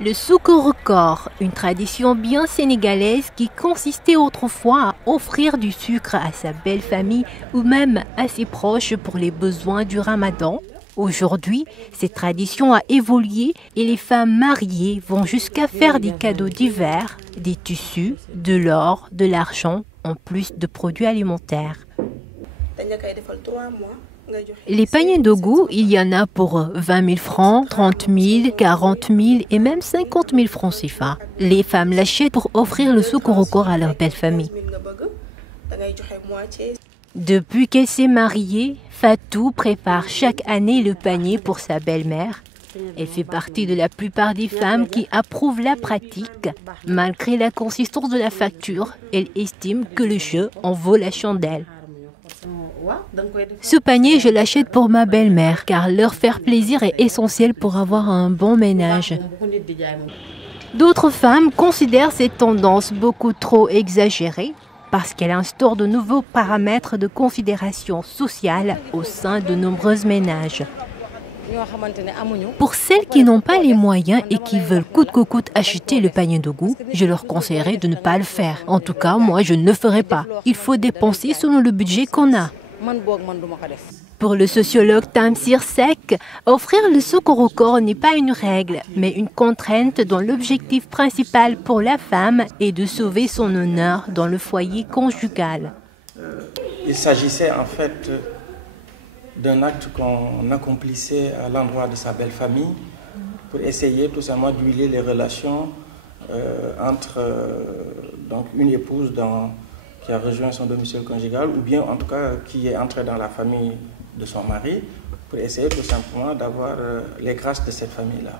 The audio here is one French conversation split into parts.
Le souk-rokor, une tradition bien sénégalaise qui consistait autrefois à offrir du sucre à sa belle famille ou même à ses proches pour les besoins du ramadan. Aujourd'hui, cette tradition a évolué et les femmes mariées vont jusqu'à faire des cadeaux divers, des tissus, de l'or, de l'argent, en plus de produits alimentaires. Les paniers d'Ogou, il y en a pour 20 000 francs, 30 000, 40 000 et même 50 000 francs CFA. Les femmes l'achètent pour offrir le souk-rokor à leur belle famille. Depuis qu'elle s'est mariée, Fatou prépare chaque année le panier pour sa belle-mère. Elle fait partie de la plupart des femmes qui approuvent la pratique. Malgré la consistance de la facture, elle estime que le jeu en vaut la chandelle. Ce panier, je l'achète pour ma belle-mère car leur faire plaisir est essentiel pour avoir un bon ménage. D'autres femmes considèrent cette tendance beaucoup trop exagérée parce qu'elle instaure de nouveaux paramètres de considération sociale au sein de nombreux ménages. Pour celles qui n'ont pas les moyens et qui veulent coûte que coûte acheter le panier d'Ogou, je leur conseillerais de ne pas le faire. En tout cas, moi, je ne le ferai pas. Il faut dépenser selon le budget qu'on a. Pour le sociologue Tamsir Seck, offrir le souk-rokor n'est pas une règle, mais une contrainte dont l'objectif principal pour la femme est de sauver son honneur dans le foyer conjugal. Il s'agissait en fait d'un acte qu'on accomplissait à l'endroit de sa belle famille pour essayer tout simplement d'huiler les relations entre donc une épouse qui a rejoint son domicile conjugal ou bien en tout cas qui est entrée dans la famille de son mari pour essayer tout simplement d'avoir les grâces de cette famille-là.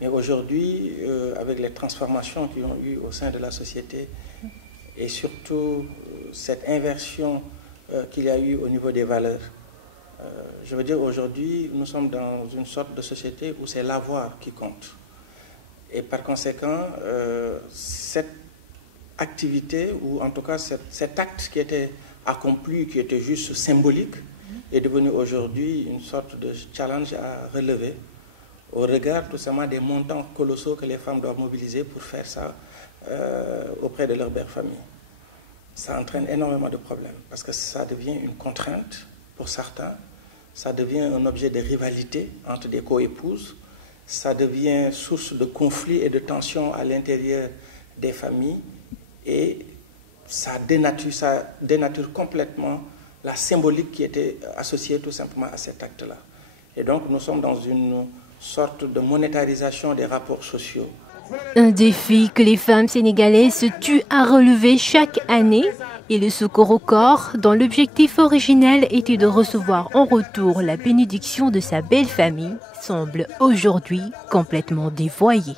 Mais aujourd'hui, avec les transformations qu'il y a eu au sein de la société et surtout cette inversion qu'il y a eu au niveau des valeurs, je veux dire aujourd'hui, nous sommes dans une sorte de société où c'est l'avoir qui compte. Et par conséquent, cette activité, ou en tout cas cet acte qui était accompli, qui était juste symbolique, est devenu aujourd'hui une sorte de challenge à relever au regard tout simplement des montants colossaux que les femmes doivent mobiliser pour faire ça auprès de leur belle famille. Ça entraîne énormément de problèmes parce que ça devient une contrainte pour certains, ça devient un objet de rivalité entre des co-épouses, ça devient source de conflits et de tensions à l'intérieur des familles et ça dénature complètement la symbolique qui était associée tout simplement à cet acte-là. Et donc nous sommes dans une sorte de monétarisation des rapports sociaux. Un défi que les femmes sénégalaises se tuent à relever chaque année et le souk-rokor, dont l'objectif originel était de recevoir en retour la bénédiction de sa belle famille, semble aujourd'hui complètement dévoyé.